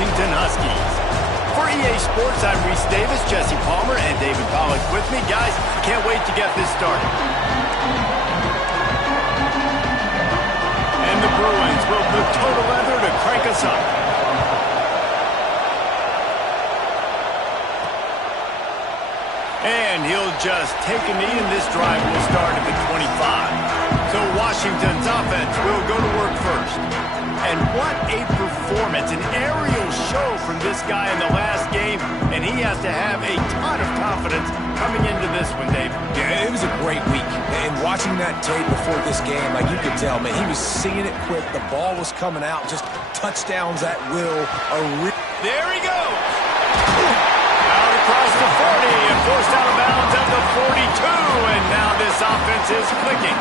Washington Huskies. For EA Sports, I'm Reese Davis, Jesse Palmer, and David Pollack with me. Guys, can't wait to get this started. And the Bruins will put total leather to crank us up. And he'll just take a knee, and this drive will start at the 25. So Washington's offense will go to work first. And what a performance, an aerial show from this guy in the last game, and he has to have a ton of confidence coming into this one, Dave. Yeah, it was a great week. And watching that tape before this game, like you could tell, man, he was seeing it quick. The ball was coming out, just touchdowns at will. There he goes. Out across the 40 and forced out of bounds at the 42, and now this offense is clicking.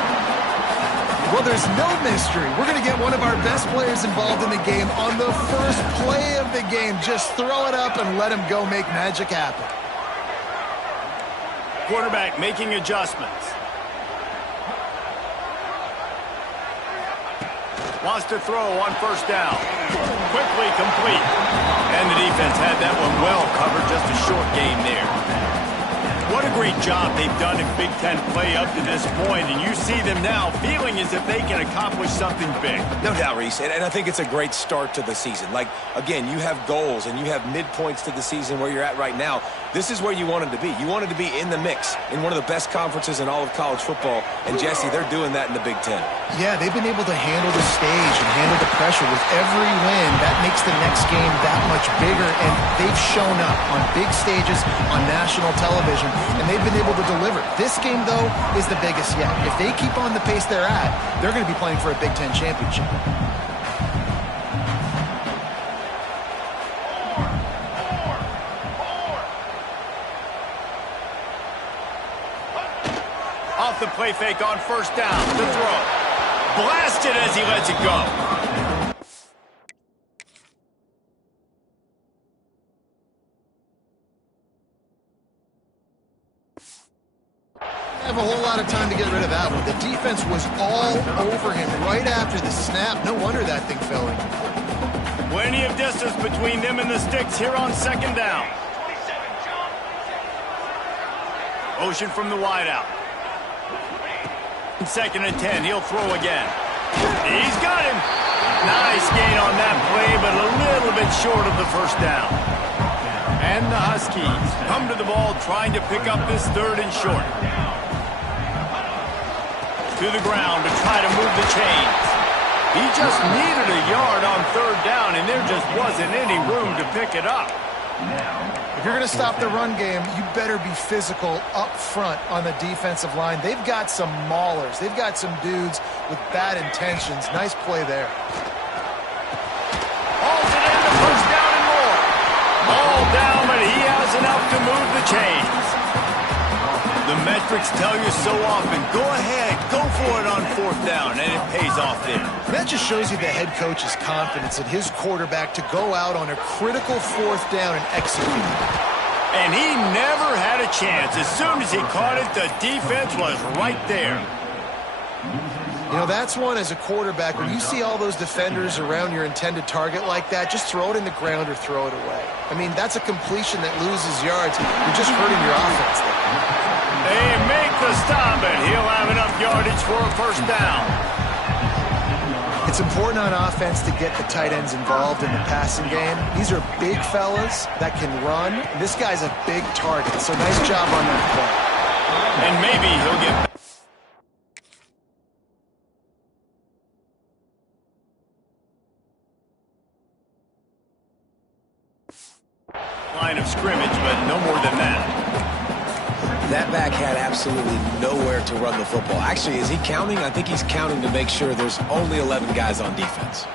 Well, there's no mystery. We're going to get one of our best players involved in the game on the first play of the game. Just throw it up and let him go make magic happen. Quarterback making adjustments. Wants to throw on first down. Quickly complete. And the defense had that one well covered. Just a short game there. What a great job they've done in Big Ten play up to this point, and you see them now feeling as if they can accomplish something big. No doubt, Reese, and I think it's a great start to the season. Like, again, you have goals and you have midpoints to the season where you're at right now. This is where you wanted to be. You wanted to be in the mix in one of the best conferences in all of college football, and Jesse, they're doing that in the Big Ten. Yeah, they've been able to handle the stage and handle the pressure with every win. That makes the next game that much bigger, and they've shown up on big stages on national television, and they've been able to deliver. This game, though, is the biggest yet. If they keep on the pace they're at, they're going to be playing for a Big Ten championship. Off the play fake on first down. The throw. Blasted as he lets it go. Have a whole lot of time to get rid of that one. The defense was all over him right after the snap. No wonder that thing fell in. Plenty of distance between them and the sticks here on second down. Motion from the wideout. Second and 10, he'll throw again. He's got him. Nice gain on that play, but a little bit short of the first down. And the Huskies come to the ball trying to pick up this third and short. To the ground to try to move the chains. He just needed a yard on third down, and there just wasn't any room to pick it up. If you're going to stop the run game, you better be physical up front on the defensive line. They've got some maulers. They've got some dudes with bad intentions. Nice play there. Hauls it in the first down and more. All down, but he has enough to move the chains. The metrics tell you so often, go ahead, go for it on fourth down, and it pays off there. That just shows you the head coach's confidence in his quarterback to go out on a critical fourth down and execute. And he never had a chance. As soon as he caught it, the defense was right there. You know, that's one as a quarterback. When you see all those defenders around your intended target like that, just throw it in the ground or throw it away. I mean, that's a completion that loses yards. You're just hurting your offense there. They make the stop, and he'll have enough yardage for a first down. It's important on offense to get the tight ends involved in the passing game. These are big fellas that can run. This guy's a big target, so nice job on that play. And maybe he'll get back. Line of scrimmage, but no more than that. That back had absolutely nowhere to run the football. Actually, is he counting? I think he's counting to make sure there's only 11 guys on defense.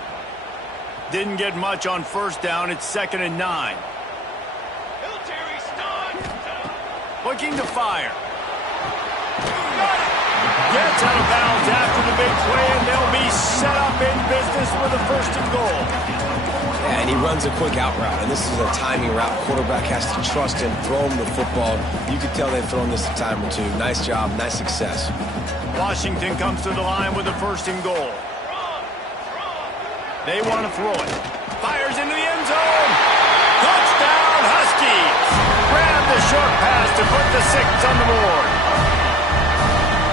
Didn't get much on first down. It's 2nd and 9. Looking to fire. Gets out of bounds after the big play, and they'll be set up in business with a 1st and goal. Yeah, and he runs a quick out route, and this is a timing route. Quarterback has to trust him, throw him the football. You can tell they've thrown this a time or two. Nice job, nice success. Washington comes to the line with a 1st and goal. They want to throw it. Fires into the end zone. Touchdown, Huskies. Grab the short pass to put the 6 on the board.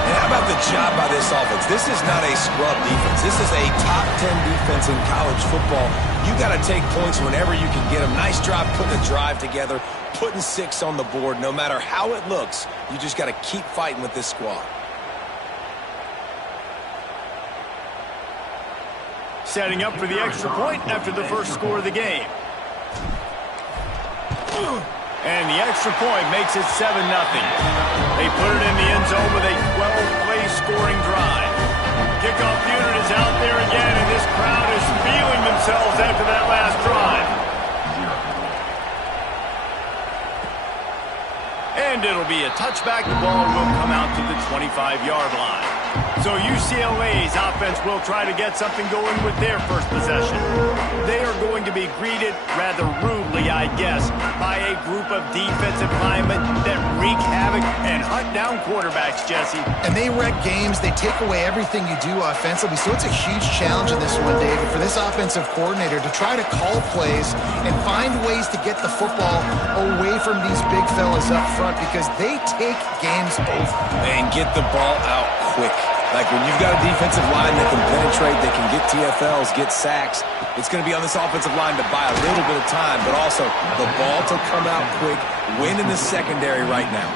And how about the job by this offense? This is not a scrub defense. This is a top 10 defense in college football. You got to take points whenever you can get them. Nice job putting a drive together, putting 6 on the board. No matter how it looks, you just got to keep fighting with this squad. Setting up for the extra point after the first score of the game. And the extra point makes it 7-0. They put it in the end zone with a 12-play scoring drive. Kickoff unit is out there again, and this crowd is feeling themselves after that last drive. And it'll be a touchback. The ball will come out to the 25-yard line. So UCLA's offense will try to get something going with their first possession. They are going to be greeted rather rudely, I guess, by a group of defensive linemen that wreak havoc and hunt down quarterbacks, Jesse. And they wreck games. They take away everything you do offensively. So it's a huge challenge in this one, David, for this offensive coordinator to try to call plays and find ways to get the football away from these big fellas up front because they take games over. And get the ball out quick. Like when you've got a defensive line that can penetrate, they can get TFLs, get sacks, it's going to be on this offensive line to buy a little bit of time, but also the ball to come out quick, win in the secondary right now.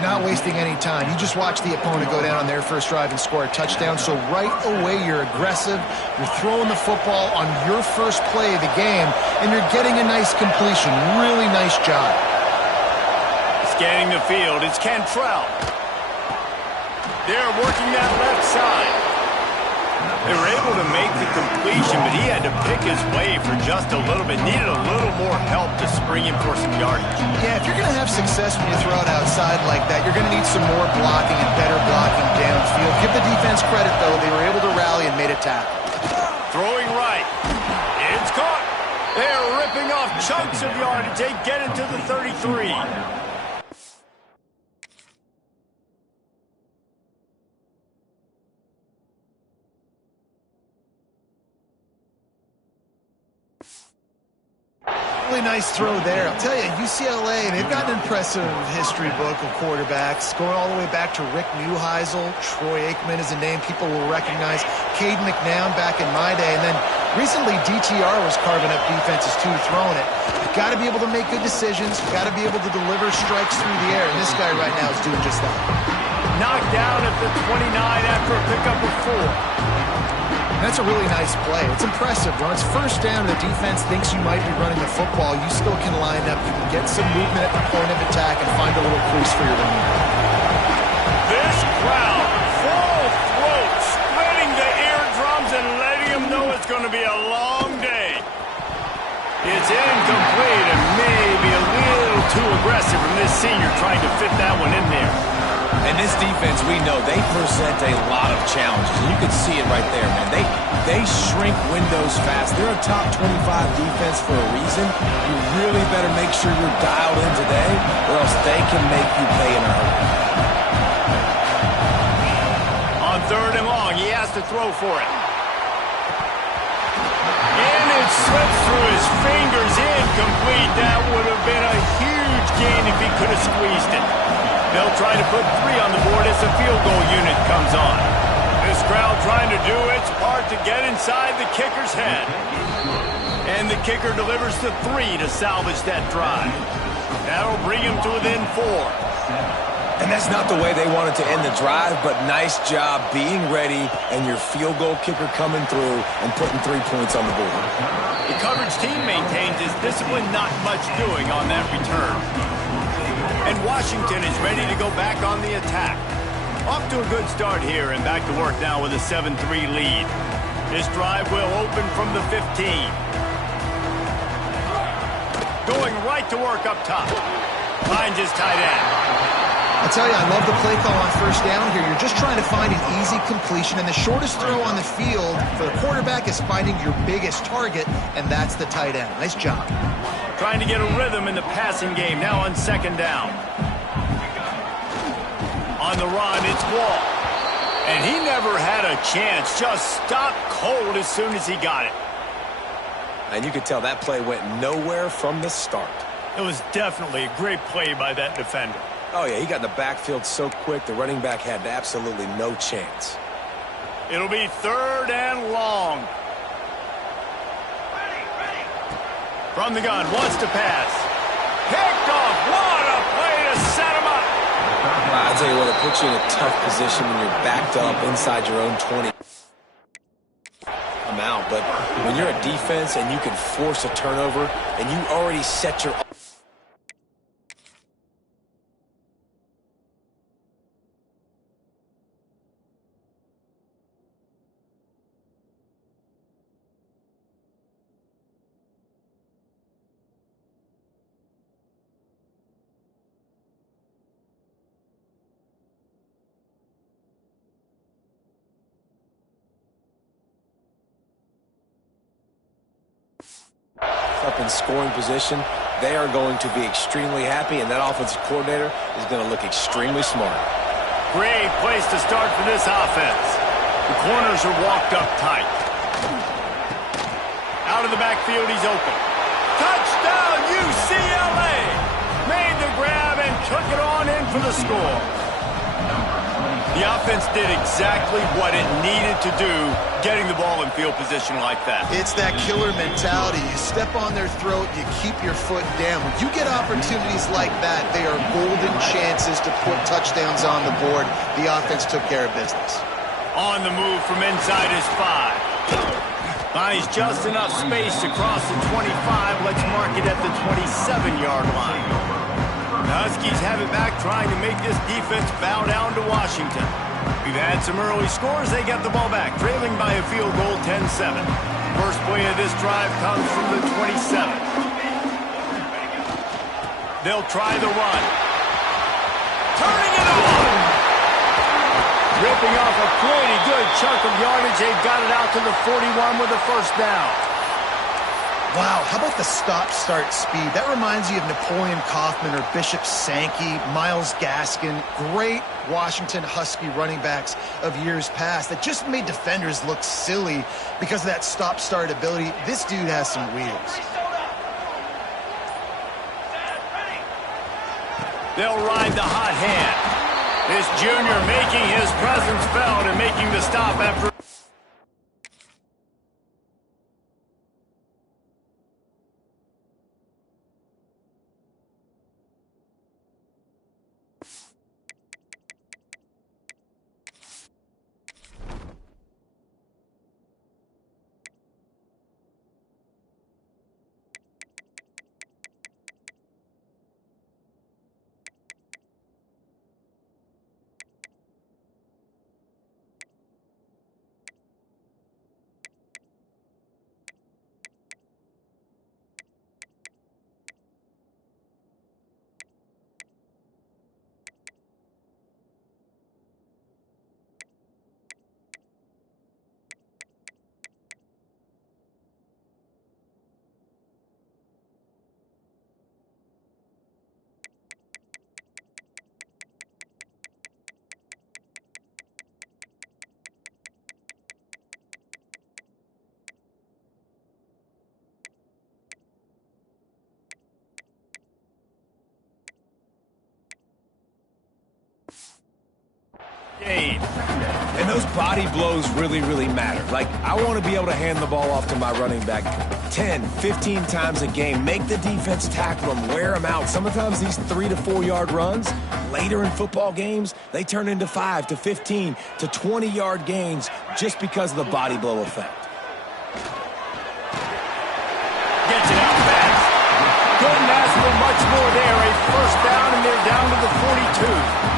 Not wasting any time. You just watch the opponent go down on their first drive and score a touchdown, so right away you're aggressive, you're throwing the football on your first play of the game, and you're getting a nice completion. Really nice job. Scanning the field, it's Cantrell. They're working that left side. They were able to make the completion, but he had to pick his way for just a little bit. Needed a little more help to spring him for some yardage. Yeah, if you're going to have success when you throw it outside like that, you're going to need some more blocking and better blocking downfield. Give the defense credit, though. They were able to rally and made a tackle. Throwing right. It's caught. They're ripping off chunks of yardage. They get it to the 33. Really nice throw there. I'll tell you, UCLA, they've got an impressive history book of quarterbacks, going all the way back to Rick Neuheisel. Troy Aikman is a name people will recognize. Cade McNown back in my day. And then recently, DTR was carving up defenses too, throwing it. You've got to be able to make good decisions. You've got to be able to deliver strikes through the air. And this guy right now is doing just that. Knocked down at the 29 after a pickup of 4. That's a really nice play. It's impressive. When it's first down, the defense thinks you might be running the football. You still can line up. You can get some movement at the point of attack and find a little crease for your running. This crowd, full throat, splitting the eardrums and letting them know it's going to be a long day. It's incomplete and maybe a little too aggressive from this senior trying to fit that one in there. And this defense, we know, they present a lot of challenges. You can see it right there, man. They shrink windows fast. They're a top 25 defense for a reason. You really better make sure you're dialed in today, or else they can make you pay in a hurry. On 3rd and long, he has to throw for it. And it slips through his fingers, incomplete. That would have been a huge gain if he could have squeezed it. They'll try to put 3 on the board as the field goal unit comes on. This crowd trying to do its part to get inside the kicker's head. And the kicker delivers the 3 to salvage that drive. That'll bring him to within 4. And that's not the way they wanted to end the drive, but nice job being ready and your field goal kicker coming through and putting 3 points on the board. The coverage team maintains his discipline, not much doing on that return. And Washington is ready to go back on the attack. Off to a good start here and back to work now with a 7-3 lead. This drive will open from the 15. Going right to work up top. Finds his tight end. I tell you, I love the play call on first down here. You're just trying to find an easy completion, and the shortest throw on the field for the quarterback is finding your biggest target, and that's the tight end. Nice job. Trying to get a rhythm in the passing game, now on 2nd down. On the run, it's Wall. And he never had a chance, just stopped cold as soon as he got it. And you could tell that play went nowhere from the start. It was definitely a great play by that defender. Oh, yeah, he got in the backfield so quick, the running back had absolutely no chance. It'll be 3rd and long. From the gun, wants to pass. Picked off. What a play to set him up. I'll tell you what, it puts you in a tough position when you're backed up inside your own 20. I'm out, but when you're a defense and you can force a turnover and you already set your... up in scoring position, they are going to be extremely happy, and that offensive coordinator is going to look extremely smart. Great place to start for this offense. The corners are walked up tight. Out of the backfield, he's open. Touchdown, UCLA! Made the grab and took it on in for the score. The offense did exactly what it needed to do, getting the ball in field position like that. It's that killer mentality. You step on their throat, you keep your foot down. When you get opportunities like that, they are golden chances to put touchdowns on the board. The offense took care of business. On the move from inside his 5. Finds just enough space to cross the 25. Let's mark it at the 27-yard line. The Huskies have it back, trying to make this defense bow down to Washington. We've had some early scores. They get the ball back, trailing by a field goal 10-7. First play of this drive comes from the 27. They'll try the run. Turning it on! Ripping off a pretty good chunk of yardage. They've got it out to the 41 with a first down. Wow, how about the stop-start speed? That reminds you of Napoleon Kaufman or Bishop Sankey, Myles Gaskin, great Washington Husky running backs of years past that just made defenders look silly because of that stop-start ability. This dude has some wheels. They'll ride the hot hand. This junior making his presence felt and making the stop after... And those body blows really, really matter. Like, I want to be able to hand the ball off to my running back 10, 15 times a game. Make the defense tackle them, wear them out. Sometimes these 3 to 4 yard runs, later in football games, they turn into 5 to 15 to 20-yard gains just because of the body blow effect. Gets it out fast. Couldn't ask for much more there. A first down, and they're down to the 42.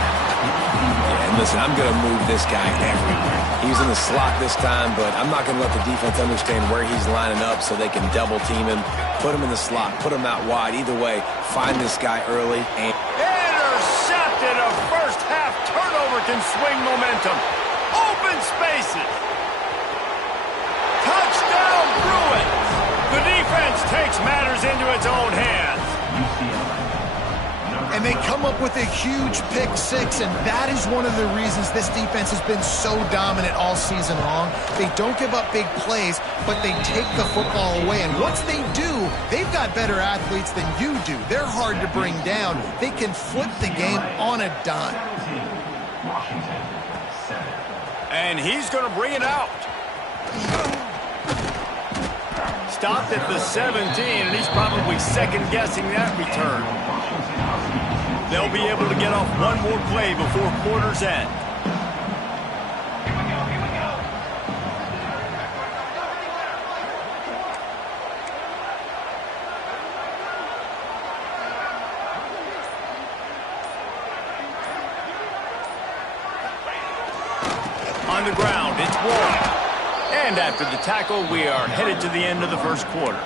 And listen, I'm going to move this guy everywhere. He's in the slot this time, but I'm not going to let the defense understand where he's lining up so they can double team him, put him in the slot, put him out wide. Either way, find this guy early. And intercepted. A first half turnover can swing momentum. Open spaces. Touchdown Bruins. The defense takes matters into its own hands. And And they come up with a huge pick six, and that is one of the reasons this defense has been so dominant all season long. They don't give up big plays, but they take the football away. And once they do, they've got better athletes than you do. They're hard to bring down. They can flip the game on a dime. And he's going to bring it out. Stopped at the 17, and he's probably second-guessing that return. They'll be able to get off one more play before quarter's end. On the ground, it's Warren. And after the tackle, we are headed to the end of the first quarter.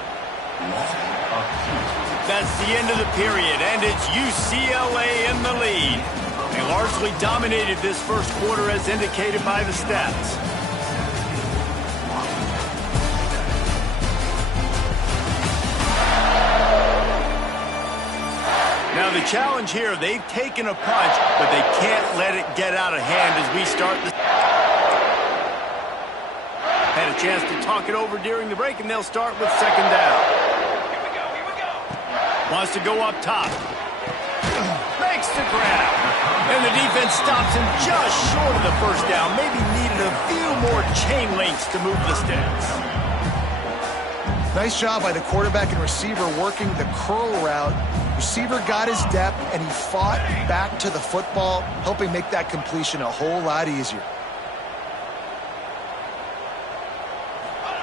That's the end of the period, and it's UCLA in the lead. They largely dominated this first quarter as indicated by the stats. Now the challenge here, they've taken a punch, but they can't let it get out of hand as we start the... Had a chance to talk it over during the break, and they'll start with second down. Here we go. Wants to go up top. Makes the grab. And the defense stops him just short of the first down. Maybe needed a few more chain links to move the sticks. Nice job by the quarterback and receiver working the curl route. Receiver got his depth, and he fought back to the football, helping make that completion a whole lot easier.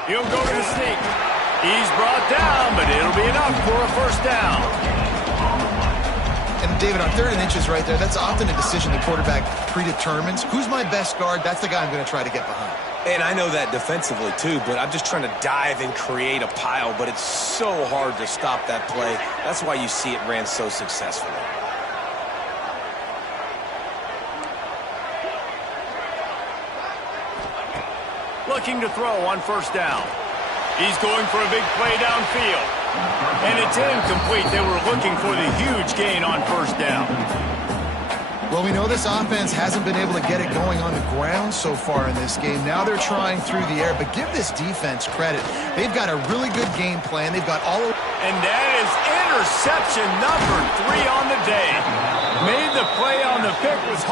He'll go to the sneak. He's brought down, but it'll be enough for a first down. And David, on 3rd and inches right there, that's often a decision the quarterback predetermines. Who's my best guard? That's the guy I'm going to try to get behind. And I know that defensively, too, but I'm just trying to dive and create a pile, but it's so hard to stop that play. That's why you see it ran so successfully. Looking to throw on first down. He's going for a big play downfield. And it's incomplete. They were looking for the huge gain on first down. Well, we know this offense hasn't been able to get it going on the ground so far in this game. Now they're trying through the air, but give this defense credit. They've got a really good game plan. They've got all of... And that is interception number 3 on the day. Made the play on the pick was...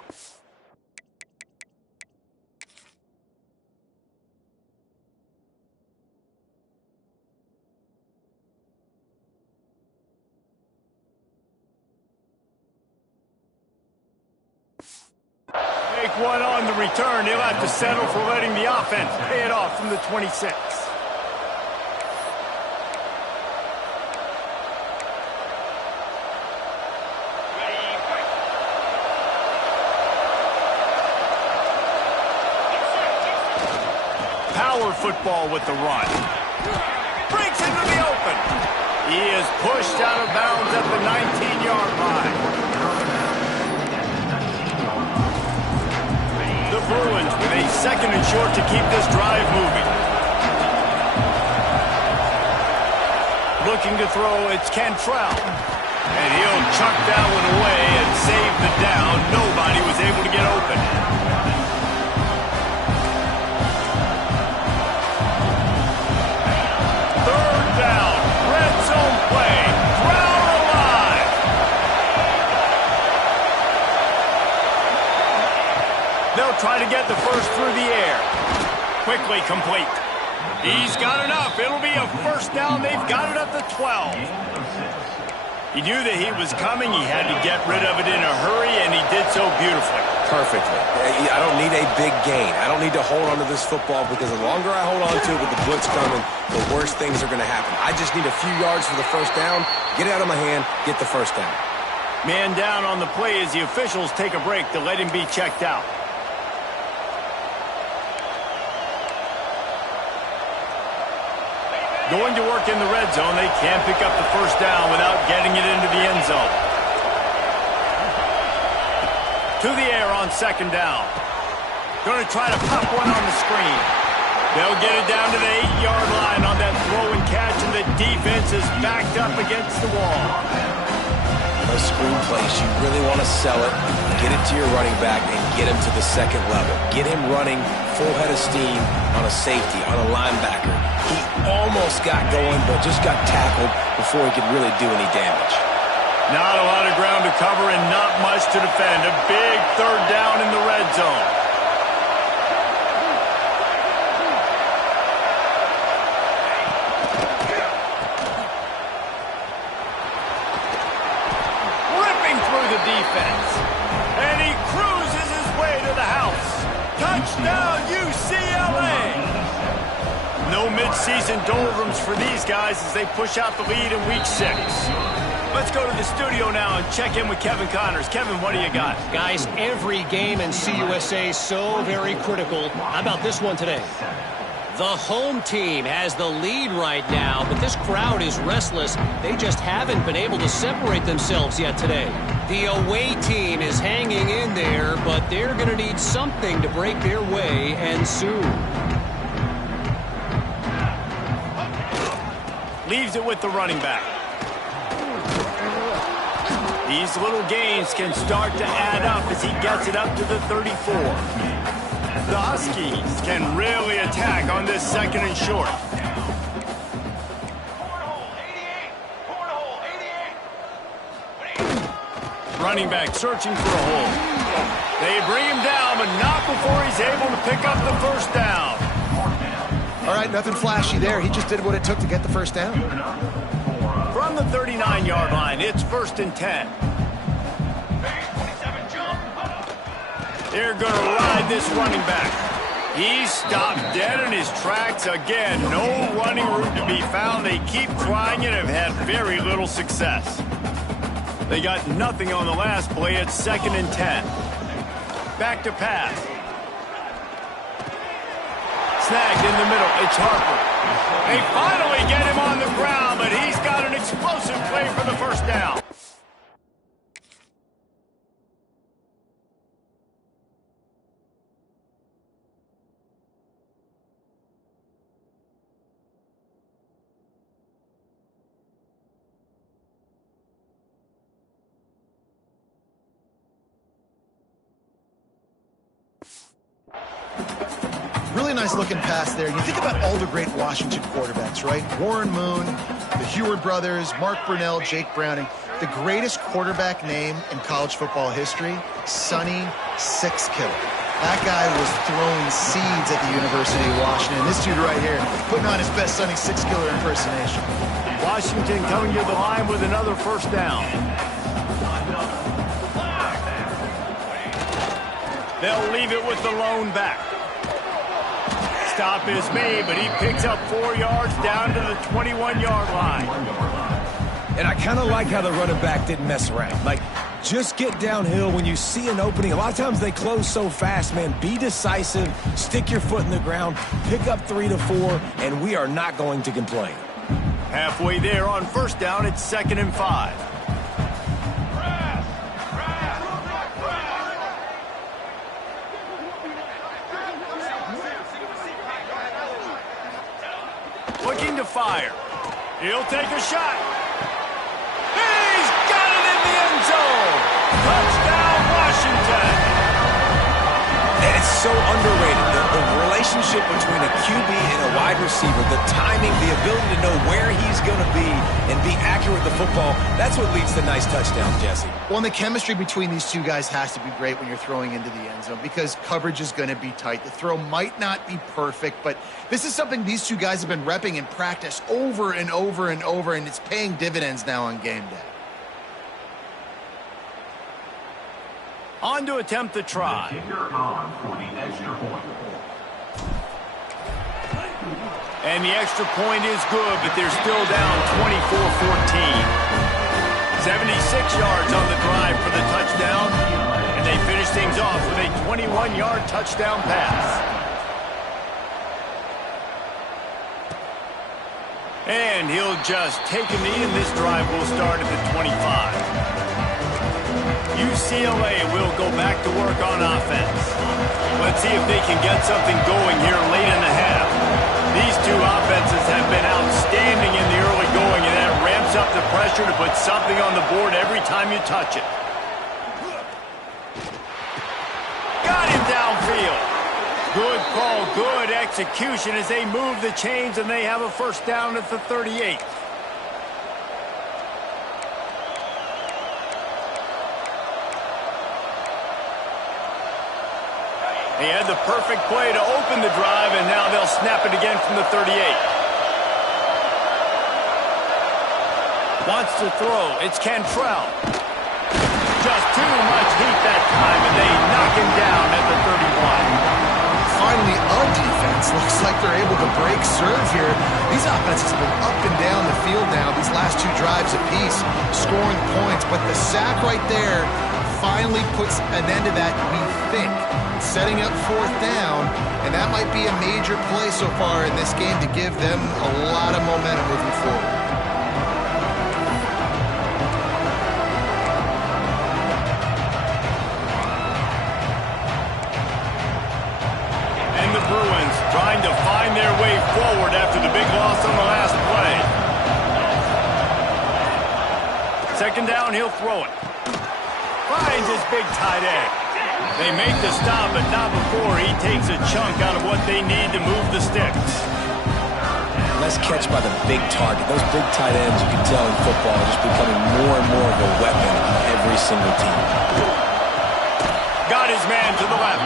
Take one on the return. He'll have to settle for letting the offense pay it off from the 26. Power football with the run. Breaks into the open. He is pushed out of bounds at the 19-yard line. Bruins with a 2nd and short to keep this drive moving. Looking to throw, it's Cantrell. And he'll chuck that one away and save the down. Nobody was able to get open. Third down, red zone play. Crowd alive. They'll try to get the first through the air. Quickly complete. He's got enough. It'll be a first down. They've got it at the 12. He knew that he was coming. He had to get rid of it in a hurry, and he did so beautifully. Perfectly. I don't need a big gain. I don't need to hold on to this football because the longer I hold on to it with the blitz coming, the worse things are going to happen. I just need a few yards for the first down, get it out of my hand, get the first down. Man down on the play as the officials take a break to let him be checked out. Going to work in the red zone. They can't pick up the first down without getting it into the end zone. To the air on second down. Going to try to pop one on the screen. They'll get it down to the 8-yard line on that throw and catch, and the defense is backed up against the wall. of screenplays, you really want to sell it, get it to your running back, and get him to the second level. Get him running full head of steam on a safety, on a linebacker. He almost got going, but just got tackled before he could really do any damage. Not a lot of ground to cover and not much to defend. A big third down in the red zone. Ripping through the defense. And he cruises his way to the house. Touchdown, UCLA! No mid-season doldrums for these guys as they push out the lead in Week 6. Let's go to the studio now and check in with Kevin Connors. Kevin, what do you got? Guys, every game in CUSA is so very critical. How about this one today? The home team has the lead right now, but this crowd is restless. They just haven't been able to separate themselves yet today. The away team is hanging in there, but they're going to need something to break their way, and soon. Leaves it with the running back. These little gains can start to add up as he gets it up to the 34. The Huskies can really attack on this second and short. Running back searching for a hole. They bring him down, but not before he's able to pick up the first down. All right, nothing flashy there. He just did what it took to get the first down. From the 39-yard line, it's 1st and 10. They're going to ride this running back. He's stopped dead in his tracks again. No running room to be found. They keep trying it and have had very little success. They got nothing on the last play. It's 2nd and 10. Back to pass. Snagged in the middle. It's Harper. They finally get him on the ground, but he's got an explosive play for the first down. Really nice looking pass there. You think about all the great Washington quarterbacks, right? Warren Moon, the Heward brothers, Mark Brunell, Jake Browning. The greatest quarterback name in college football history, Sonny Sixkiller. That guy was throwing seeds at the University of Washington. This dude right here, putting on his best Sonny Sixkiller impersonation. Washington coming to the line with another first down. They'll leave it with the lone back. Stop is made, but he picks up 4 yards down to the 21-yard line. And I kind of like how the running back didn't mess around. Like, just get downhill when you see an opening. A lot of times they close so fast, man. Be decisive, stick your foot in the ground, pick up 3 to 4, and we are not going to complain. Halfway there on first down, it's 2nd and 5. Looking to fire. He'll take a shot. He's got it in the end zone. Touchdown, Washington. And it's so underrated. The relationship between a QB and a wide receiver, the timing, the ability to know where he's going to be and be accurate with the football, that's what leads to nice touchdowns, Jesse. Well, and the chemistry between these two guys has to be great when you're throwing into the end zone because coverage is going to be tight. The throw might not be perfect, but this is something these two guys have been repping in practice over and over and over, and it's paying dividends now on game day. On to attempt the try. And the extra point is good, but they're still down 24-14. 76 yards on the drive for the touchdown, and they finish things off with a 21-yard touchdown pass. And he'll just take a knee, and this drive will start at the 25. UCLA will go back to work on offense. Let's see if they can get something going here late in the half. These two offenses have been outstanding in the early going, and that ramps up the pressure pressure to put something on the board every time you touch it. Got him downfield. Good call, good execution as they move the chains, and they have a first down at the 38. He had the perfect play to open the drive, and now they'll snap it again from the 38. Wants to throw. It's Cantrell. Just too much heat that time, and they knock him down at the 31. Finally, a defense. Looks like they're able to break serve here. These offenses have been up and down the field now, these last 2 drives apiece, scoring points. But the sack right there finally puts an end to that, we think. Setting up 4th down, and that might be a major play so far in this game to give them a lot of momentum moving forward. And the Bruins trying to find their way forward after the big loss on the last play. 2nd down, he'll throw it. Finds his big tight end. They make the stop, but not before he takes a chunk out of what they need to move the sticks. Nice catch by the big target. Those big tight ends, you can tell in football, are just becoming more and more of a weapon on every single team. Got his man to the left.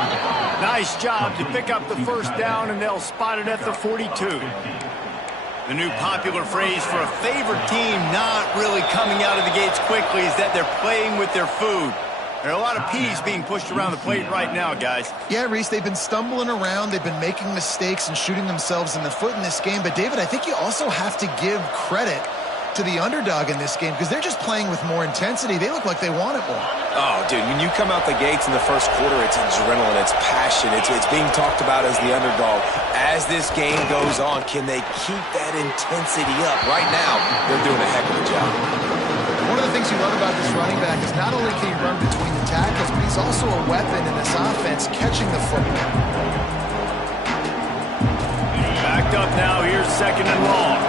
Nice job to pick up the first down, and they'll spot it at the 42. The new popular phrase for a favored team not really coming out of the gates quickly is that they're playing with their food. There are a lot of peas being pushed around the plate right now, guys. Yeah, Reese, they've been stumbling around. They've been making mistakes and shooting themselves in the foot in this game. But, David, I think you also have to give credit to the underdog in this game because they're just playing with more intensity. They look like they want it more. Oh, dude, when you come out the gates in the first quarter, it's adrenaline, it's passion, it's being talked about as the underdog. As this game goes on, can they keep that intensity up? Right now, they're doing a heck of a job. One of the things you love about this running back is not only can he run between the tackles, but he's also a weapon in this offense, catching the football. Backed up now, here's 2nd and long.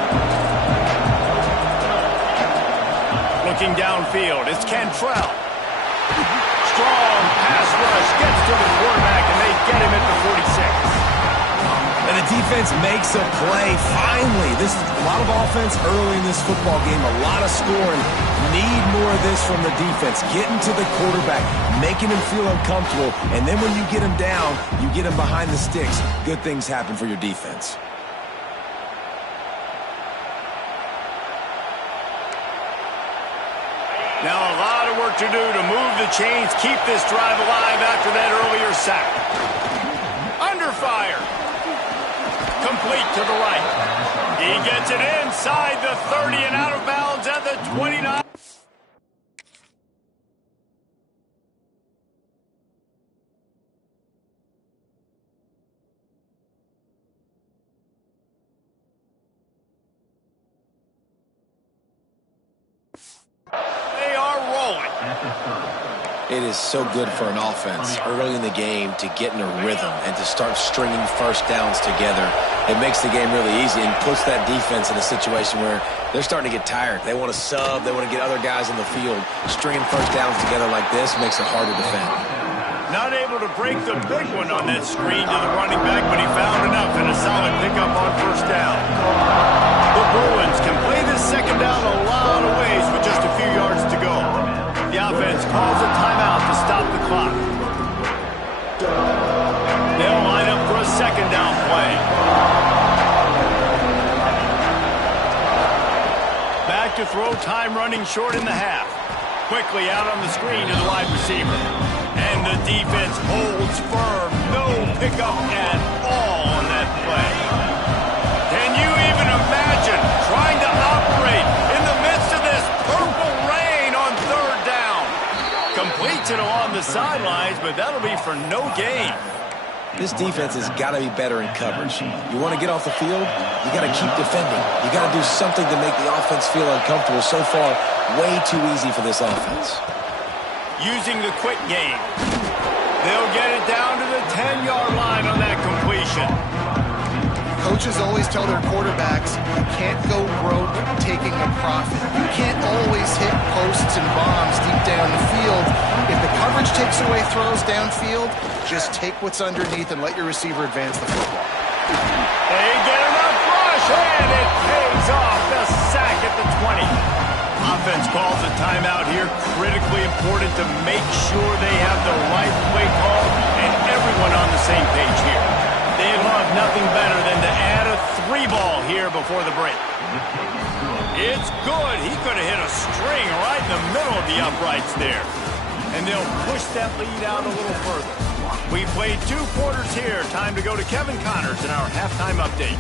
Looking downfield, it's Cantrell. Strong pass rush, gets to the quarterback, and they get him at the 46. And the defense makes a play. Finally, this is a lot of offense early in this football game, a lot of scoring. Need more of this from the defense. Getting to the quarterback, making him feel uncomfortable, and then when you get him down, you get him behind the sticks. Good things happen for your defense. Now a lot of work to do to move the chains, keep this drive alive after that earlier sack. Under fire. Complete to the right. He gets it inside the 30 and out of bounds at the 29. They are rolling. It is so good for an offense early in the game to get in a rhythm and to start stringing first downs together. It makes the game really easy and puts that defense in a situation where they're starting to get tired. They want to sub. They want to get other guys on the field. Stringing first downs together like this makes it hard to defend. Not able to break the big one on that screen to the running back, but he found enough and a solid pickup on first down. The Bruins can play this 2nd down a lot of ways with just a few yards to go. The offense calls a timeout to stop the clock. They'll line up for a 2nd down play. Back to throw, time running short in the half. Quickly out on the screen to the wide receiver. And the defense holds firm. No pickup at all on that play. Can you even imagine trying to operate in the midst of this purple rain on 3rd down? Completes it along the sidelines, but that'll be for no gain. This defense has got to be better in coverage. You want to get off the field, you got to keep defending. You got to do something to make the offense feel uncomfortable. So far, way too easy for this offense. Using the quick game. They'll get it down to the 10-yard line on that completion. Coaches always tell their quarterbacks, you can't go rogue taking a profit. You can't always hit posts and bombs deep down the field. If the coverage takes away throws downfield, just take what's underneath and let your receiver advance the football. They get enough rush, and it pays off. The sack at the 20. Offense calls a timeout here. Critically important to make sure they have the right play call and everyone on the same page here. They love nothing better than to add a 3-ball here before the break. It's good. He could have hit a string right in the middle of the uprights there. And they'll push that lead out a little further. We played 2 quarters here. Time to go to Kevin Connors in our halftime update.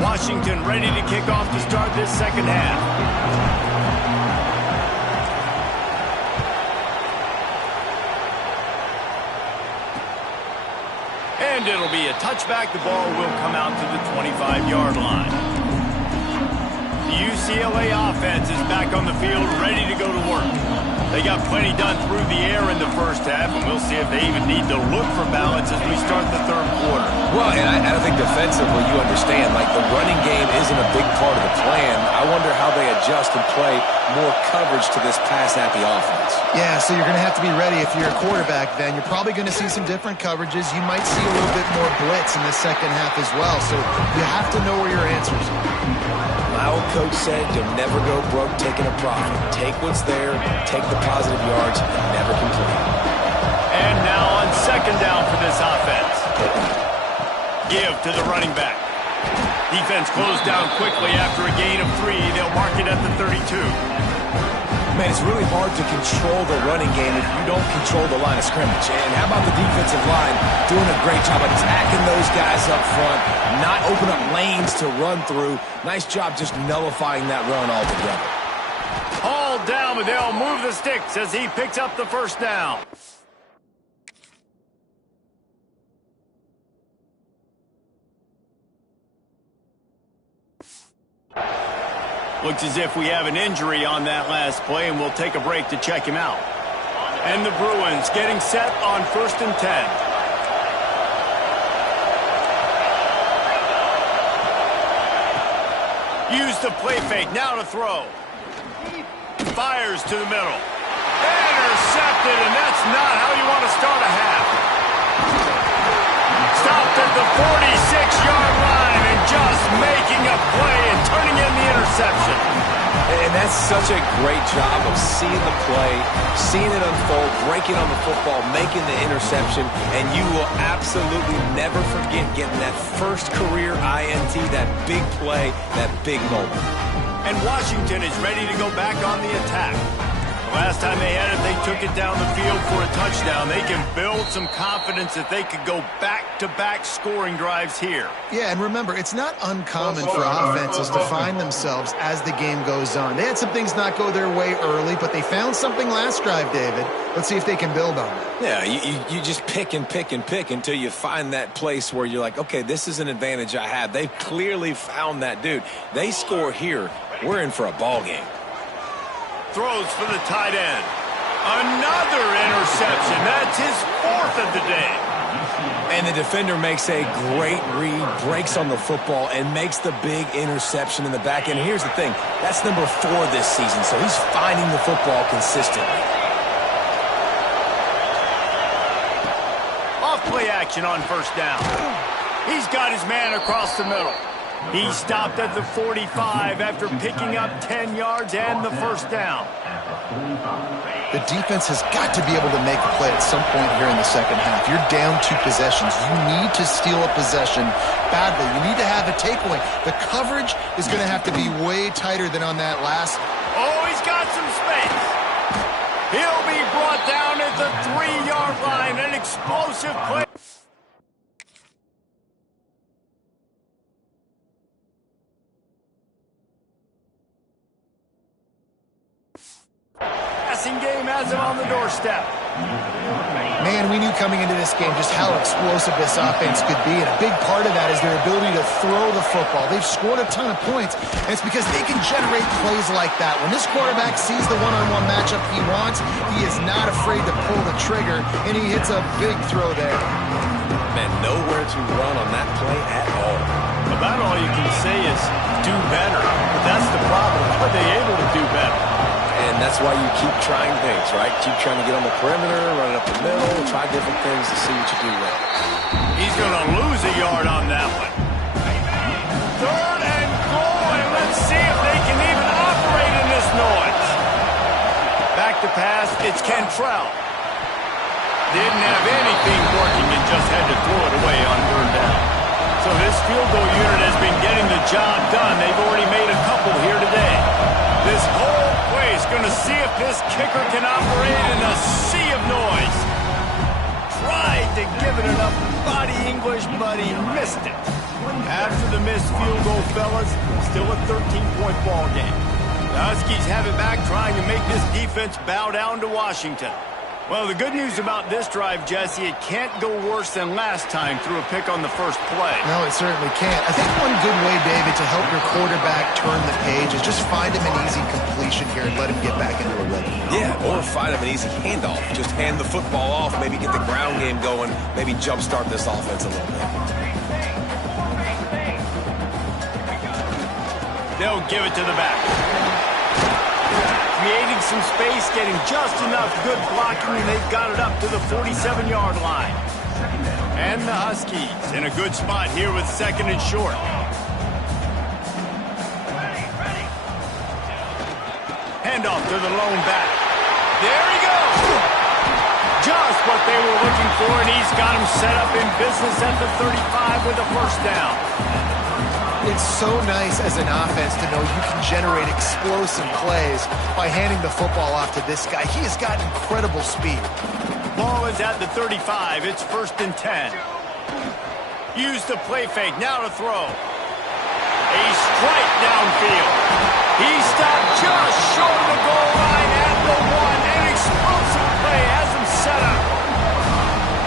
Washington ready to kick off to start this second half. And it'll be a touchback. The ball will come out to the 25-yard line. The UCLA offense is back on the field, ready to go to work. They got plenty done through the air in the first half, and we'll see if they even need to look for balance as we start the third quarter. Well, and I think defensively, you understand, like the running game isn't a big part of the plan. I wonder how they adjust and play more coverage to this pass-happy offense. Yeah, so you're going to have to be ready if you're a quarterback then. You're probably going to see some different coverages. You might see a little bit more blitz in the second half as well, so you have to know where your answers are. My old coach said you'll never go broke taking a profit. Take what's there, take the positive yards, and never complain. And now on second down for this offense. Give to the running back. Defense closed down quickly after a gain of 3. They'll mark it at the 32. Man, it's really hard to control the running game if you don't control the line of scrimmage. And how about the defensive line doing a great job attacking those guys up front, not open up lanes to run through. Nice job just nullifying that run altogether. All down, but they'll move the sticks as he picks up the first down. Looks as if we have an injury on that last play, and we'll take a break to check him out. And the Bruins getting set on 1st and 10. Use the play fake, now to throw. Fires to the middle. Intercepted, and that's not how you want to start a half. Stopped at the 46-yard line and just making a play and turning in the interception. And that's such a great job of seeing the play, seeing it unfold, breaking on the football, making the interception, and you will absolutely never forget getting that first career INT, that big play, that big moment. And Washington is ready to go back on the attack. The last time they had it, they took it down the field for a touchdown. They can build some confidence that they could go back-to-back scoring drives here. Yeah, and remember, it's not uncommon for offenses to find themselves as the game goes on. They had some things not go their way early, but they found something last drive, David. Let's see if they can build on it. Yeah, you just pick and pick and pick until you find that place where you're like, okay, this is an advantage I have. They've clearly found that, dude. They score here, we're in for a ball game. Throws for the tight end. Another interception. That's his 4th of the day. And the defender makes a great read, breaks on the football, and makes the big interception in the back end. Here's the thing. That's number 4 this season, so he's finding the football consistently. Off play action on 1st down. He's got his man across the middle. He stopped at the 45 after picking up 10 yards and the first down. The defense has got to be able to make a play at some point here in the second half. You're down 2 possessions. You need to steal a possession badly. You need to have a takeaway. The coverage is going to have to be way tighter than on that last. Oh, he's got some space. He'll be brought down at the 3-yard line. An explosive play. Game has him on the doorstep. Man, we knew coming into this game just how explosive this offense could be, and a big part of that is their ability to throw the football. They've scored a ton of points, and it's because they can generate plays like that. When this quarterback sees the one-on-one matchup he wants, he is not afraid to pull the trigger, and he hits a big throw there. Man, nowhere to run on that play at all. About all you can say is do better. But that's the problem. Are they able to do better? And that's why you keep trying things, right? Keep trying to get on the perimeter, run it up the middle, try different things to see what you do well. He's going to lose a yard on that one. Third and goal, and let's see if they can even operate in this noise. Back to pass, it's Cantrell. Didn't have anything working and just had to throw it away on third down. So this field goal unit has been getting the job done. They've already made a couple here today. This whole play is going to see if this kicker can operate in a sea of noise. Tried to give it enough body English, but he missed it. After the missed field goal, fellas, still a 13-point ball game. The Huskies have it back, trying to make this defense bow down to Washington. Well, the good news about this drive, Jesse, it can't go worse than last time through a pick on the first play. No, it certainly can't. I think one good way, David, to help your quarterback turn the page is just find him an easy completion here and let him get back into a rhythm. Yeah, or find him an easy handoff. Just hand the football off, maybe get the ground game going, maybe jumpstart this offense a little bit. They'll give it to the back. Creating some space, getting just enough good blocking, and they've got it up to the 47-yard line. And the Huskies in a good spot here with second and short. Handoff to the lone back. There he goes! Just what they were looking for, and he's got him set up in business at the 35 with a first down. It's so nice as an offense to know you can generate explosive plays by handing the football off to this guy. He has got incredible speed. Ball is at the 35. It's 1st and 10. Use the play fake. Now to throw. A strike downfield. He stopped just short of the goal line at the 1. An explosive play has him set up.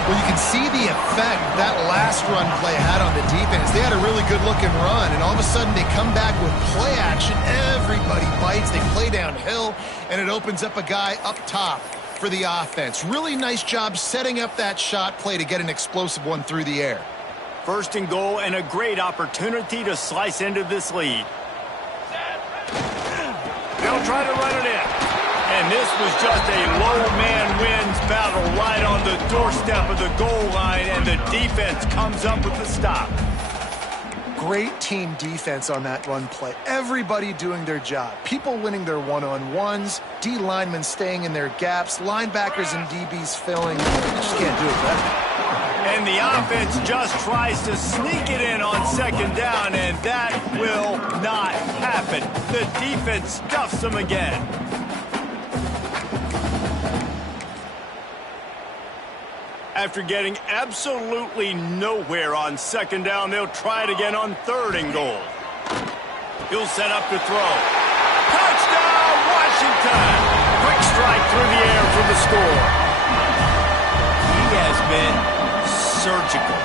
Well, you can see the effect that last run play had on the defense. They had a really good-looking run, and all of a sudden they come back with play action. Everybody bites. They play downhill, and it opens up a guy up top for the offense. Really nice job setting up that shot play to get an explosive one through the air. 1st and goal, and a great opportunity to slice into this lead. They'll try to run it in. And this was just a low man wins battle right on the doorstep of the goal line, and the defense comes up with the stop. Great team defense on that run play. Everybody doing their job. People winning their one-on-ones, D linemen staying in their gaps, linebackers and DBs filling. You just can't do it better. And the offense just tries to sneak it in on 2nd down, and that will not happen. The defense stuffs them again. After getting absolutely nowhere on 2nd down, they'll try it again on 3rd and goal. He'll set up to throw. Touchdown, Washington! Quick strike through the air for the score. He has been surgical.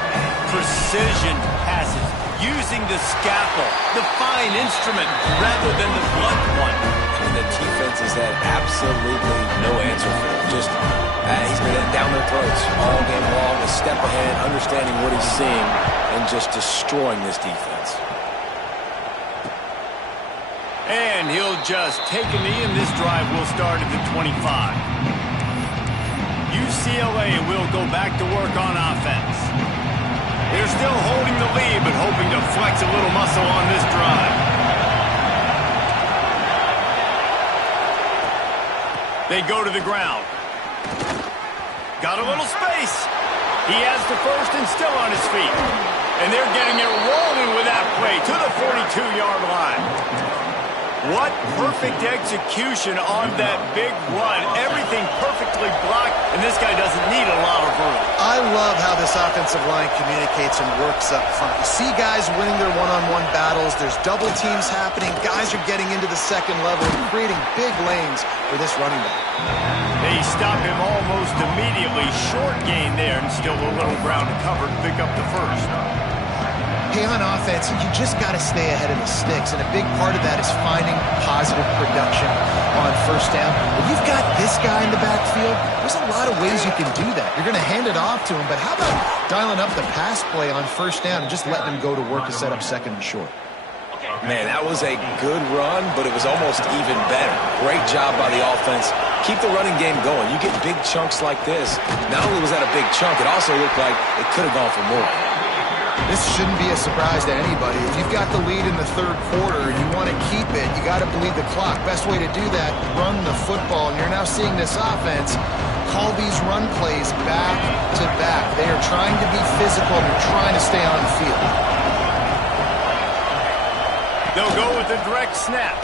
Precision passes, using the scalpel, the fine instrument, rather than the blunt one. And the defense has had absolutely no answer for him. Just he's been down their throats all game long, a step ahead, understanding what he's seeing, and just destroying this defense. And he'll just take a knee, and this drive will start at the 25. UCLA will go back to work on offense. They're still holding the lead, but hoping to flex a little muscle on this drive. They go to the ground. Got a little space. He has the first and still on his feet. And they're getting it rolling with that play to the 42-yard line. What perfect execution on that big run. Everything perfectly blocked, and this guy doesn't need a lot of room. I love how this offensive line communicates and works up front. You see guys winning their one-on-one battles. There's double teams happening. Guys are getting into the 2nd level and creating big lanes for this running back. They stop him almost immediately. Short gain there, and still a little ground to cover to pick up the first. Hey, on offense, you just got to stay ahead of the sticks, and a big part of that is finding positive production on first down. When you've got this guy in the backfield, there's a lot of ways you can do that. You're going to hand it off to him, but how about dialing up the pass play on first down and just letting him go to work to set up second and short? Man, that was a good run, but it was almost even better. Great job by the offense. Keep the running game going. You get big chunks like this. Not only was that a big chunk, it also looked like it could have gone for more. This shouldn't be a surprise to anybody. If you've got the lead in the third quarter and you want to keep it, you got to bleed the clock. Best way to do that, run the football. And you're now seeing this offense call these run plays back to back. They are trying to be physical. They're trying to stay on the field. They'll go with the direct snap.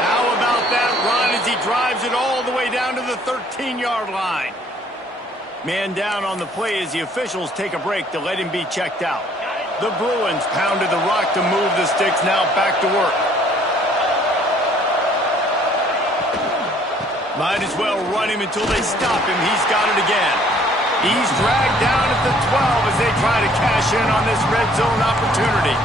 How about that run as he drives it all the way down to the 13-yard line? Man down on the play as the officials take a break to let him be checked out. The Bruins pounded the rock to move the sticks, now back to work. Might as well run him until they stop him. He's got it again. He's dragged down at the 12 as they try to cash in on this red zone opportunity.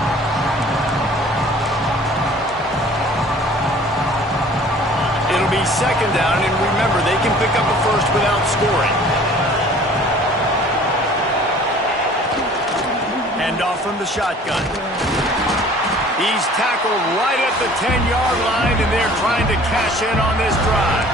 It'll be second down, and remember, they can pick up a first without scoring. Hand off from the shotgun. He's tackled right at the 10-yard line, and they're trying to cash in on this drive.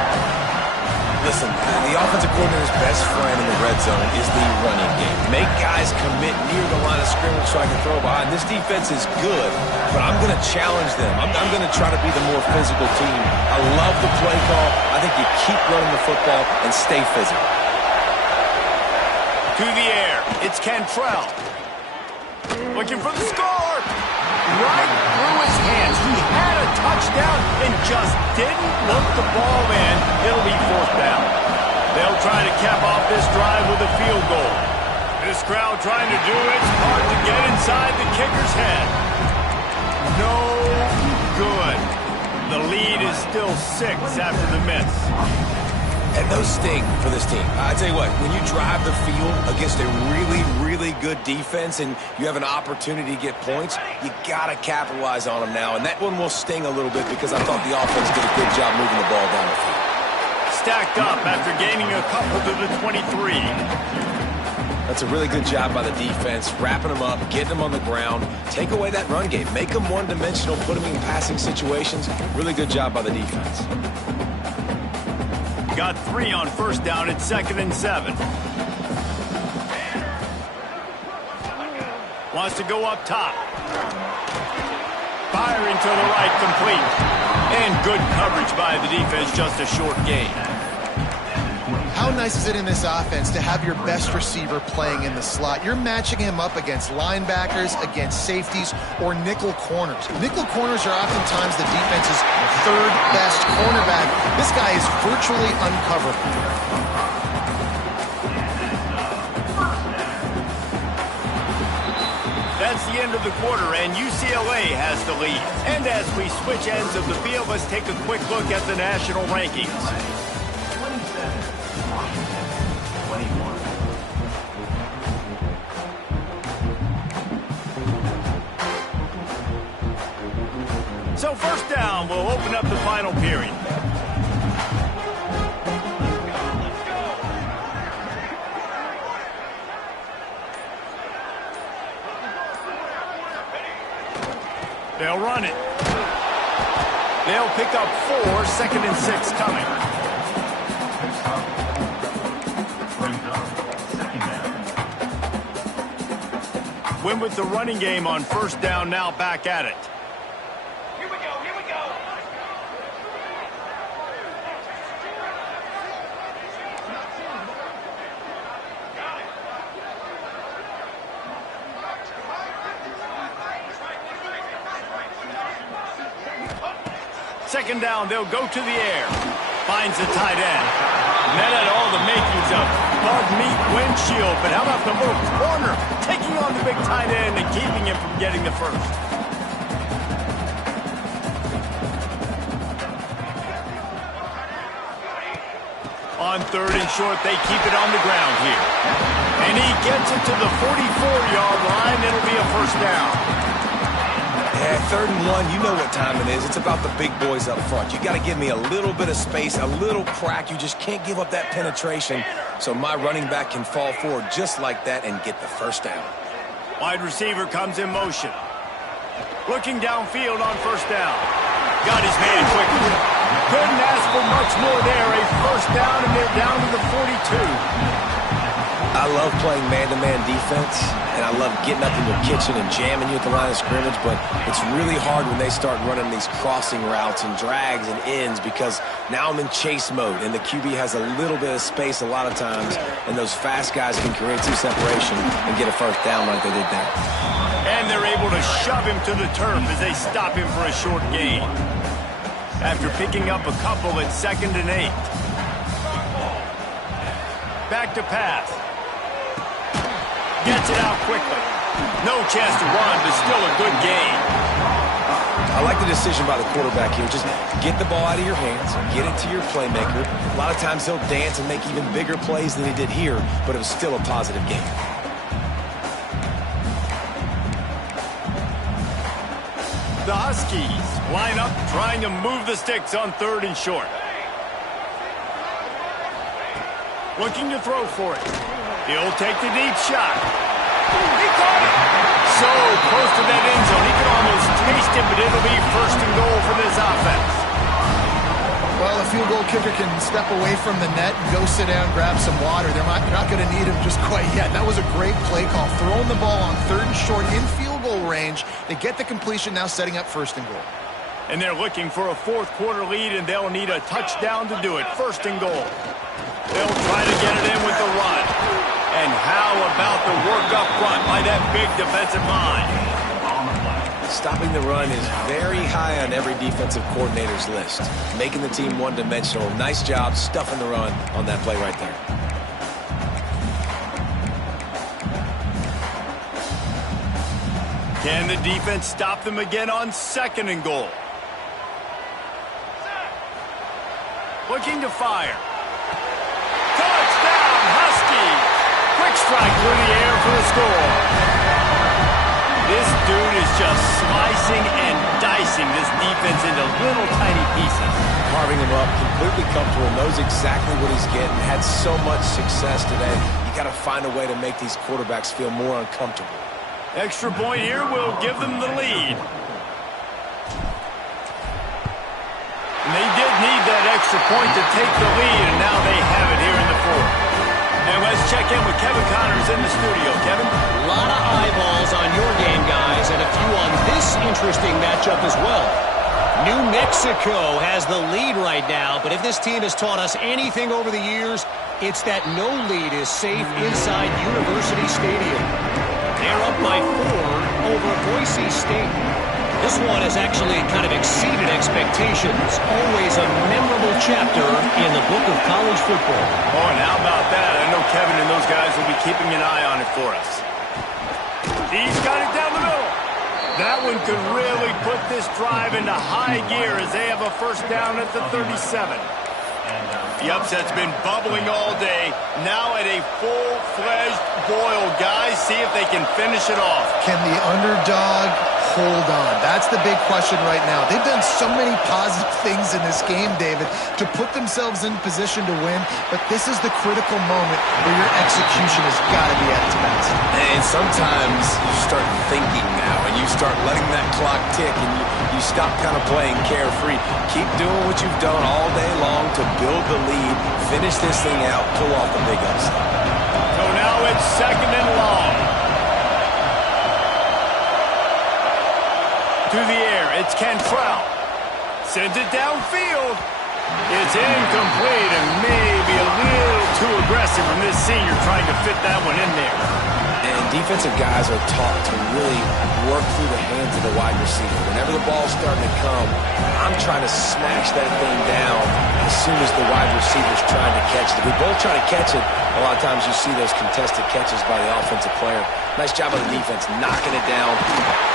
Listen, the offensive coordinator's best friend in the red zone is the running game. Make guys commit near the line of scrimmage so I can throw behind. This defense is good, but I'm going to challenge them. I'm going to try to be the more physical team. I love the play call. I think you keep running the football and stay physical. To the air, it's Cantrell. Looking for the score. Right through his hands. He had a touchdown and just didn't look the ball in. It'll be fourth down. They'll try to cap off this drive with a field goal. This crowd trying to do its part to get inside the kicker's head. No good. The lead is still 6 after the miss. And those sting for this team. I tell you what, when you drive the field against a really, really good defense and you have an opportunity to get points, you got to capitalize on them now. And that one will sting a little bit because I thought the offense did a good job moving the ball down the field. Stacked up after gaining a couple to the 23. That's a really good job by the defense, wrapping them up, getting them on the ground, take away that run game, make them one-dimensional, put them in passing situations. Really good job by the defense. Got 3 on first down at 2nd and 7. Wants to go up top. Firing to the right, complete. And good coverage by the defense, just a short gain. How nice is it in this offense to have your best receiver playing in the slot? You're matching him up against linebackers, against safeties, or nickel corners. Nickel corners are oftentimes the defense's third best cornerback. This guy is virtually uncoverable. That's the end of the quarter, and UCLA has the lead. And as we switch ends of the field, let's take a quick look at the national rankings. So first down, we'll open up the final period. They'll run it. They'll pick up 4, 2nd and 6 coming. Win with the running game on first down, now back at it. Here we go, here we go. Second down, they'll go to the air. Finds the tight end. That had all the makings of bug meat windshield, but how about the little corner taking on the big tight end and keeping him from getting the first? On 3rd and short, they keep it on the ground here. And he gets it to the 44-yard line. It'll be a first down. Yeah, 3rd and 1, you know what time it is. It's about the big boys up front. You got to give me a little bit of space, a little crack. You just can't give up that penetration. So my running back can fall forward just like that and get the first down. Wide receiver comes in motion. Looking downfield on first down. Got his man quickly. Couldn't ask for much more there. A first down, and they're down to the 42. I love playing man-to-man defense, and I love getting up in your kitchen and jamming you at the line of scrimmage, but it's really hard when they start running these crossing routes and drags and ends because now I'm in chase mode, and the QB has a little bit of space a lot of times, and those fast guys can create some separation and get a first down like they did there. And they're able to shove him to the turf as they stop him for a short gain. After picking up a couple at 2nd and 8. Back to pass. Gets it out quickly. No chance to run, but still a good gain. I like the decision by the quarterback here. Just get the ball out of your hands, get it to your playmaker. A lot of times he'll dance and make even bigger plays than he did here, but it was still a positive game. The Huskies line up trying to move the sticks on 3rd and short. Looking to throw for it. He'll take the deep shot. He caught it. So close to that end zone. He can almost taste it, but it'll be 1st and goal for this offense. Well, a field goal kicker can step away from the net and go sit down, grab some water. They're not going to need him just quite yet. That was a great play call. Throwing the ball on 3rd and short in field goal range. They get the completion, now setting up 1st and goal. And they're looking for a 4th quarter lead, and they'll need a touchdown to do it. 1st and goal. They'll try to get it in with the run. And how about the work up front by that big defensive line? Stopping the run is very high on every defensive coordinator's list. Making the team one-dimensional. Nice job stuffing the run on that play right there. Can the defense stop them again on 2nd and goal? Looking to fire. Touchdown, Huskies! Quick strike through the air for the score. This dude is just slicing and dicing this defense into little tiny pieces. Carving him up, completely comfortable, knows exactly what he's getting, had so much success today. You got to find a way to make these quarterbacks feel more uncomfortable. Extra point here will give them the lead. And they did need that extra point to take the lead, and now they have it here in the 4th. And let's check in with Kevin Connors in the studio. Kevin? A lot of eyeballs on your game, guys, and a few on this interesting matchup as well. New Mexico has the lead right now, but if this team has taught us anything over the years, it's that no lead is safe inside University Stadium. They're up by 4 over Boise State. This one has actually kind of exceeded expectations. Always a memorable chapter in the book of college football. Oh, and how about that? I know Kevin and those guys will be keeping an eye on it for us. He's got it down the middle. That one could really put this drive into high gear as they have a first down at the 37. The upset's been bubbling all day. Now at a full-fledged boil. Guys, see if they can finish it off. Can the underdog hold on? That's the big question right now. They've done so many positive things in this game, David, to put themselves in position to win, but this is the critical moment where your execution has got to be at its best. And sometimes you start thinking now, and you start letting that clock tick, and you stop kind of playing carefree. Keep doing what you've done all day long to build the lead, finish this thing out, pull off the big upset. So now it's 2nd and long. To the air, it's Cantrell. Sends it downfield. It's incomplete and maybe a little too aggressive from this senior trying to fit that one in there. And defensive guys are taught to really work through the hands of the wide receiver. Whenever the ball's starting to come, I'm trying to smash that thing down as soon as the wide receiver's trying to catch it. If we both try to catch it, a lot of times you see those contested catches by the offensive player. Nice job of the defense knocking it down.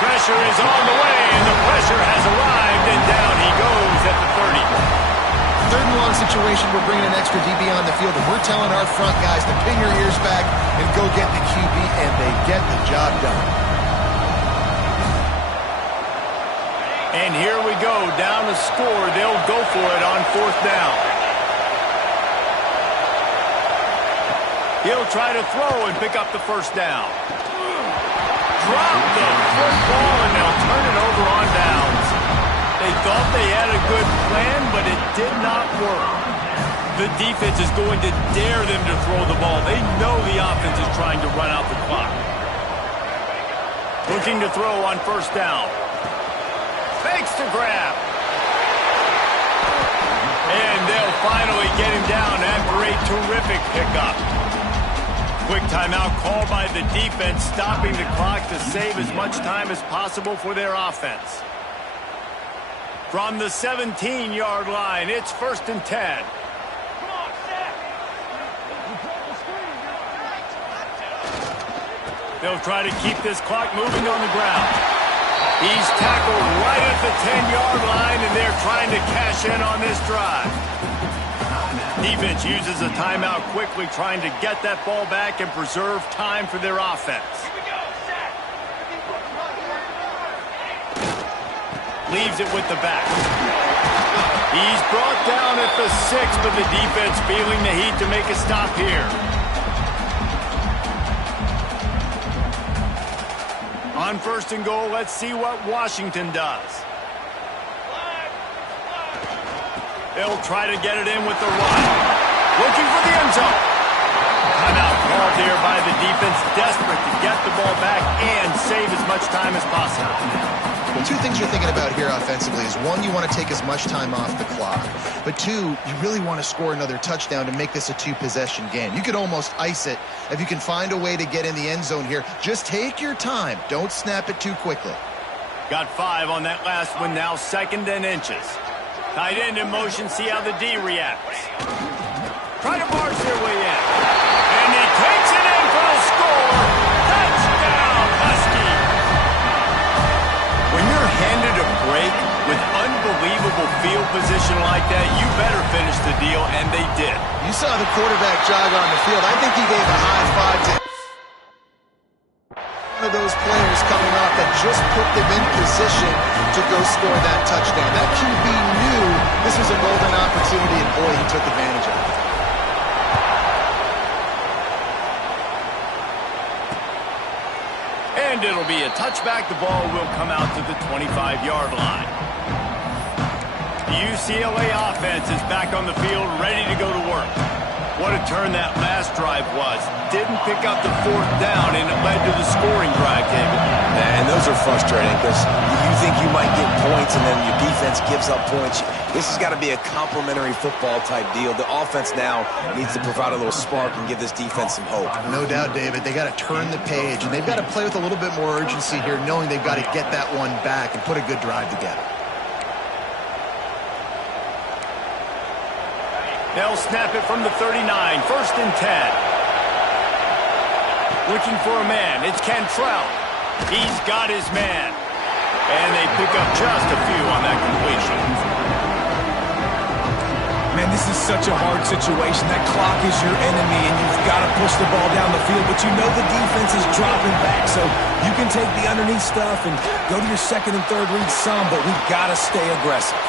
Pressure is on the way, and the pressure has arrived, and down he goes at the 30. third and long situation, we're bringing an extra DB on the field, and we're telling our front guys to pin your ears back and go get the QB, and they get the job done. And here we go, down to score. They'll go for it on fourth down. He'll try to throw and pick up the first down. Drop the football, and they'll turn it over on downs. They thought they had a good plan, but it did not work. The defense is going to dare them to throw the ball. They know the offense is trying to run out the clock. Looking to throw on first down. Fakes to grab. And they'll finally get him down after a terrific pickup. Quick timeout called by the defense, stopping the clock to save as much time as possible for their offense. From the 17-yard line, it's 1st and 10. They'll try to keep this clock moving on the ground. He's tackled right at the 10-yard line, and they're trying to cash in on this drive. Defense uses a timeout quickly, trying to get that ball back and preserve time for their offense. Leaves it with the back. He's brought down at the 6, but the defense feeling the heat to make a stop here. On 1st and goal, let's see what Washington does. They'll try to get it in with the run. Looking for the end zone. Timeout called here by the defense, desperate to get the ball back and save as much time as possible. Well, two things you're thinking about here offensively is, one, you want to take as much time off the clock, but two, you really want to score another touchdown to make this a two-possession game. You could almost ice it if you can find a way to get in the end zone here. Just take your time. Don't snap it too quickly. Got 5 on that last one, now 2nd and inches. Tight end in motion, see how the D reacts. Try to barge their way in. And he takes it in for the score. Touchdown, Husky. When you're handed a break with unbelievable field position like that, you better finish the deal, and they did. You saw the quarterback jog on the field. I think he gave a high five to one of those players coming off that just put them in position to go score that touchdown. That QB knew this was a golden opportunity, and boy, he took advantage of it. And it'll be a touchback. The ball will come out to the 25-yard line. The UCLA offense is back on the field, ready to go to work. What a turn that last drive was. Didn't pick up the 4th down, and it led to the scoring drive, David. And those are frustrating because you think you might get points and then your defense gives up points. This has got to be a complementary football type deal. The offense now needs to provide a little spark and give this defense some hope. No doubt, David. They got to turn the page, and they've got to play with a little bit more urgency here, knowing they've got to get that one back and put a good drive together. They'll snap it from the 39, 1st and 10. Looking for a man, it's Cantrell. He's got his man. And they pick up just a few on that completion. Man, this is such a hard situation. That clock is your enemy, and you've got to push the ball down the field, but you know the defense is dropping back, so you can take the underneath stuff and go to your 2nd and 3rd read some, but we've got to stay aggressive.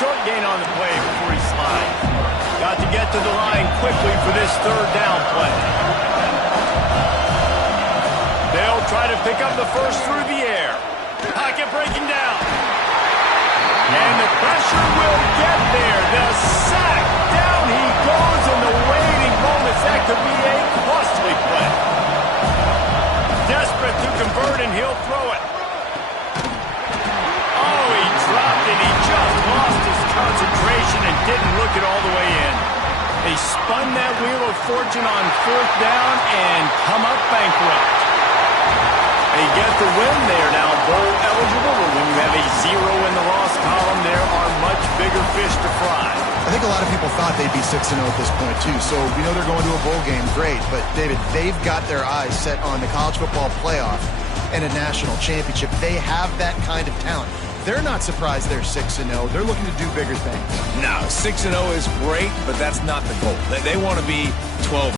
Short gain on the play before he slides. Got to get to the line quickly for this 3rd down play. They'll try to pick up the first through the air. Pocket breaking down. And the pressure will get there. The sack. Down he goes in the waiting moments. That could be a costly play. Desperate to convert, and he'll throw it. Oh, he dropped it. He just lost his concentration and didn't look it all the way in. They spun that wheel of fortune on 4th down and come up bankrupt. They get the win. They are now bowl eligible, but when you have a 0 in the loss column, there are much bigger fish to fry. I think a lot of people thought they'd be 6-0 at this point, too. So we know they're going to a bowl game. Great. But, David, they've got their eyes set on the college football playoff and a national championship. They have that kind of talent. they're not surprised they're 6-0. They're looking to do bigger things. No, 6-0 is great, but that's not the goal. They want to be 12